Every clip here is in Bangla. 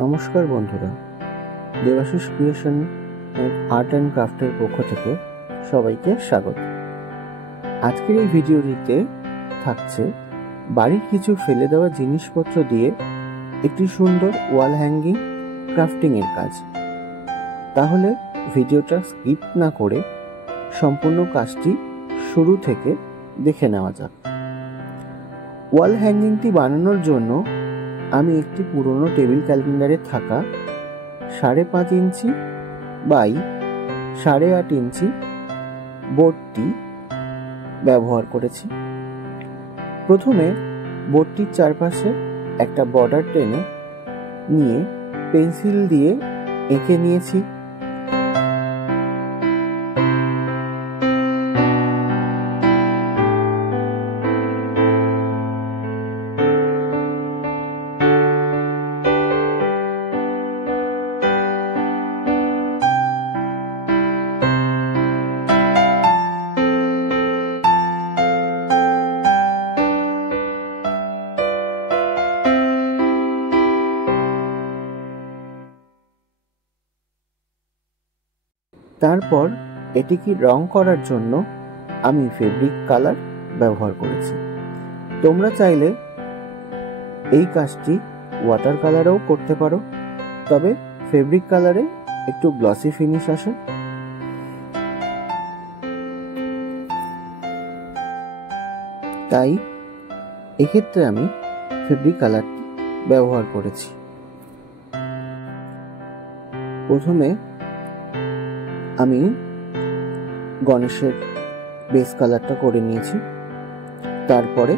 নমস্কার বন্ধুরা, দেবাশিস ক্রিয়েশন আর্ট অ্যান্ড ক্রাফটের পক্ষ থেকে সবাইকে স্বাগত। আজকের এই ভিডিওটিতে থাকছে বাড়ির কিছু ফেলে দেওয়া জিনিসপত্র দিয়ে একটি সুন্দর ওয়াল হ্যাঙ্গিং ক্রাফটিংয়ের কাজ। তাহলে ভিডিওটা স্কিপ না করে সম্পূর্ণ কাজটি শুরু থেকে দেখে নেওয়া যাক। ওয়াল হ্যাঙ্গিংটি বানানোর জন্য আমি একটি পুরনো টেবিল ক্যালেন্ডারে থাকা 5.5 ইঞ্চি বাই 8.5 ইঞ্চি বোর্ডটি ব্যবহার করেছি। প্রথমে বোর্ডটির চারপাশে একটা বর্ডার টেনে নিয়ে পেন্সিল দিয়ে এঁকে নিয়েছি। তারপর এটিকে রং করার জন্য আমি ফেব্রিক কালার ব্যবহার করেছি। তোমরা চাইলে এই কাজটি ওয়াটার কালারেও করতে পারো, তবে ফেব্রিক কালারে একটু গ্লসি ফিনিশ আসে। তাই এক্ষেত্রে আমি ফেব্রিক কালারটি ব্যবহার করেছি। প্রথমে আমি গণেশের বেস কালারটা করে নিয়েছি। তারপরে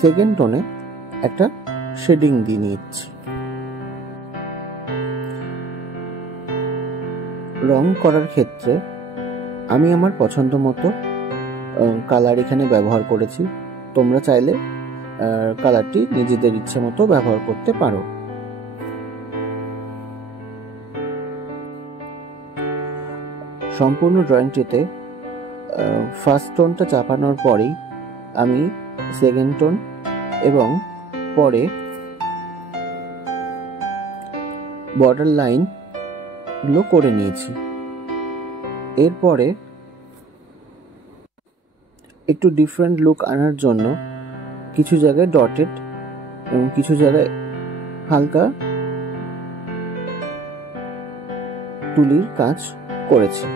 সেকেন্ড টোনে একটা শেডিং দিয়ে নিচ্ছি। রং করার ক্ষেত্রে আমি আমার পছন্দ মতো কালার এখানে ব্যবহার করেছি। তোমরা চাইলে কালারটি নিজেদের ইচ্ছে মতো ব্যবহার করতে পারো। সম্পূর্ণ ড্রয়িংটিতে ফার্স্ট টোনটা চাপানোর পরেই আমি সেকেন্ড টোন এবং পরে বর্ডার লাইনগুলো করে নিয়েছি। এরপরে একটু ডিফারেন্ট লুক আনার জন্য কিছু জায়গায় ডটেড এবং কিছু জায়গায় হালকা তুলির কাজ করেছি।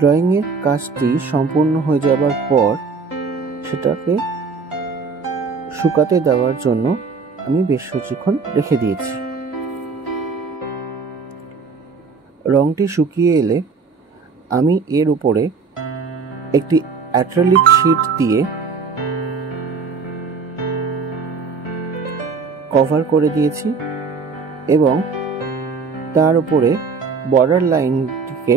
ড্রয়িংয়ের কাজটি সম্পূর্ণ হয়ে যাবার পর সেটাকে শুকাতে দেওয়ার জন্য আমি বেশ কিছুক্ষণ রেখে দিয়েছি। রংটি শুকিয়ে এলে আমি এর উপরে একটি অ্যাক্রিলিক শীট দিয়ে কভার করে দিয়েছি এবং তার উপরে বর্ডার লাইনটিকে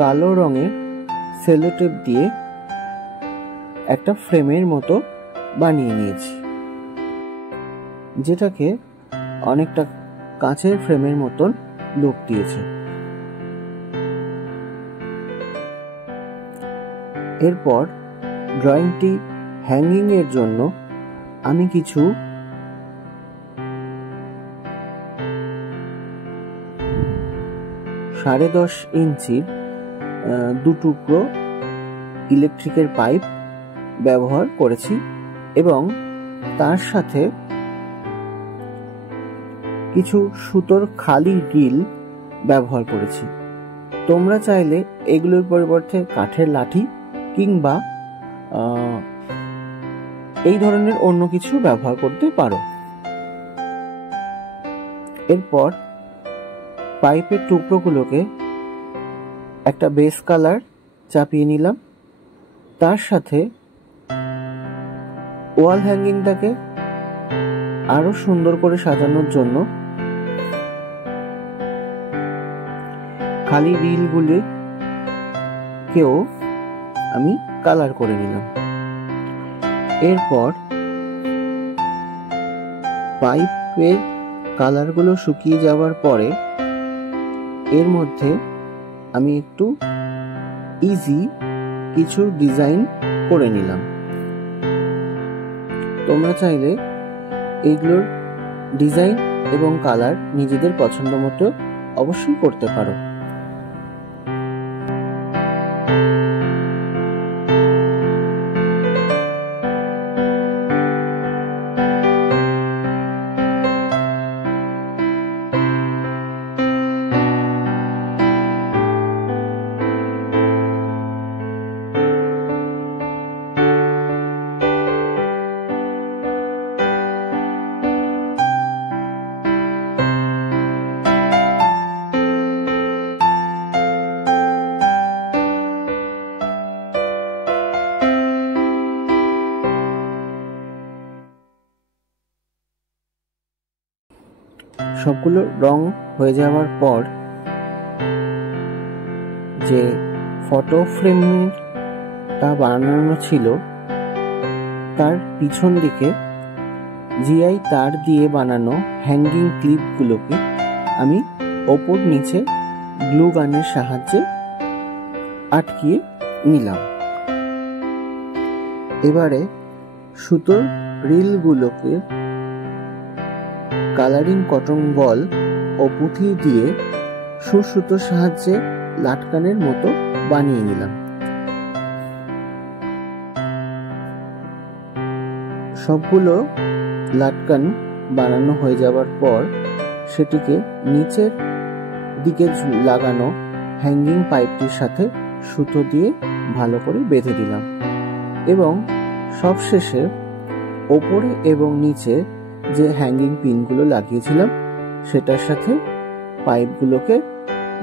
কালো রঙের সেলোটেপ দিয়ে একটা ফ্রেমের মতো বানিয়ে নিয়েছি, যেটাকে অনেকটা কাঁচের ফ্রেমের মতন লুক দিয়েছে। এরপর ড্রয়িংটি হ্যাঙ্গিং এর জন্য আমি কিছু সাড়ে 10 ইঞ্চির দু টুকরো ইলেকট্রিকের পাইপ ব্যবহার করেছি এবং তার সাথে কিছু সুতোর খালি রিল ব্যবহার করেছি। তোমরা চাইলে এগুলোর পরিবর্তে কাঠের লাঠি কিংবা এই ধরনের অন্য কিছু ব্যবহার করতে পারো। এরপর পাইপের টুকরোগুলোকে একটা বেস কালার চাপিয়ে নিলাম। তার সাথে ওয়াল হ্যাঙ্গিংটাকে আরো সুন্দর করে সাজানোর জন্য খালি রিলগুলিকেও আমি কালার করে নিলাম। এরপর পাইপের কালারগুলো শুকিয়ে যাওয়ার পরে এর মধ্যে আমি একটু ইজি কিছু ডিজাইন করে নিলাম। তোমরা চাইলে এগুলোর ডিজাইন এবং কালার নিজেদের পছন্দ মতো অবশ্যই করতে পারো। সবগুলো রং হয়ে যাওয়ার পর যে ফটো ফ্রেমটা বানানো ছিল তার পিছন দিকে জিআই তার দিয়ে বানানো হ্যাঙ্গিং ক্লিপগুলোকে আমি ওপর নিচে গ্লু গানের সাহায্যে আটকিয়ে নিলাম। এবারে সুতোর রিলগুলোকে কালারিং কটন বল ও পুঁথি দিয়ে সুতোর সাহায্যে লাটকানের মতো বানিয়ে নিলাম। সবগুলো লাটকান বানানো হয়ে যাওয়ার পর সেটিকে নিচের দিকে লাগানো হ্যাঙ্গিং পাইপটির সাথে সুতো দিয়ে ভালো করে বেঁধে দিলাম এবং সবশেষে ওপরে এবং নিচে যে হ্যাঙ্গিং পিনগুলো লাগিয়েছিলাম সেটার সাথে পাইপগুলোকে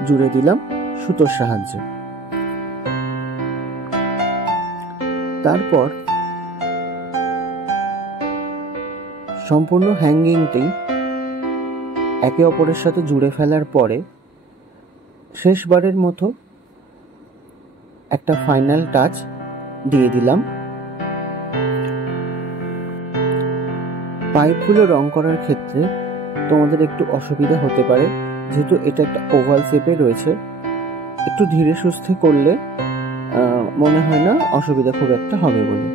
জুড়ে দিলাম সুতোর সাহায্যে। তারপর সম্পূর্ণ হ্যাঙ্গিংটি একে অপরের সাথে জুড়ে ফেলার পরে শেষবারের মতো একটা ফাইনাল টাচ দিয়ে দিলাম। পাইপগুলো রং করার ক্ষেত্রে তোমাদের একটু অসুবিধা হতে পারে, যেহেতু এটা একটা ওভাল শেপে রয়েছে। একটু ধীরে সুস্থে করলে মনে হয় না অসুবিধা খুব একটা হবে বলে।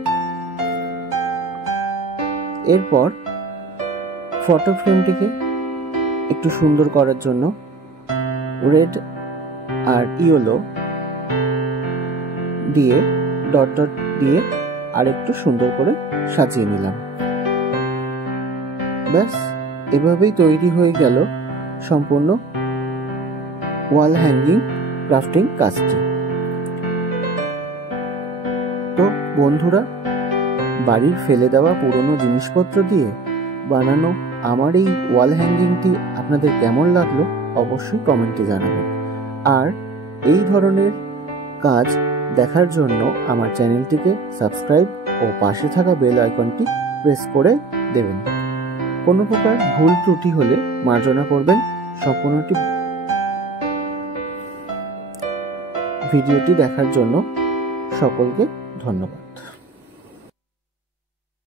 এরপর ফটো ফ্রেমটিকে একটু সুন্দর করার জন্য রেড আর ইয়েলো দিয়ে ডট ডট দিয়ে আর একটু সুন্দর করে সাজিয়ে নিলাম। ব্যাস, এভাবেই তৈরি হয়ে গেল সম্পূর্ণ ওয়াল হ্যাঙ্গিং ক্রাফটিং কাজটি। তো বন্ধুরা, বাড়ির ফেলে দেওয়া পুরনো জিনিসপত্র দিয়ে বানানো আমার এই ওয়াল হ্যাঙ্গিংটি আপনাদের কেমন লাগলো অবশ্যই কমেন্টে জানাবেন। আর এই ধরনের কাজ দেখার জন্য আমার চ্যানেলটিকে সাবস্ক্রাইব ও পাশে থাকা বেল আইকনটি প্রেস করে দেবেন। কোনো প্রকার ভুল ত্রুটি হলে মার্জনা করবেন। সম্পূর্ণটি ভিডিওটি দেখার জন্য সকলকে ধন্যবাদ।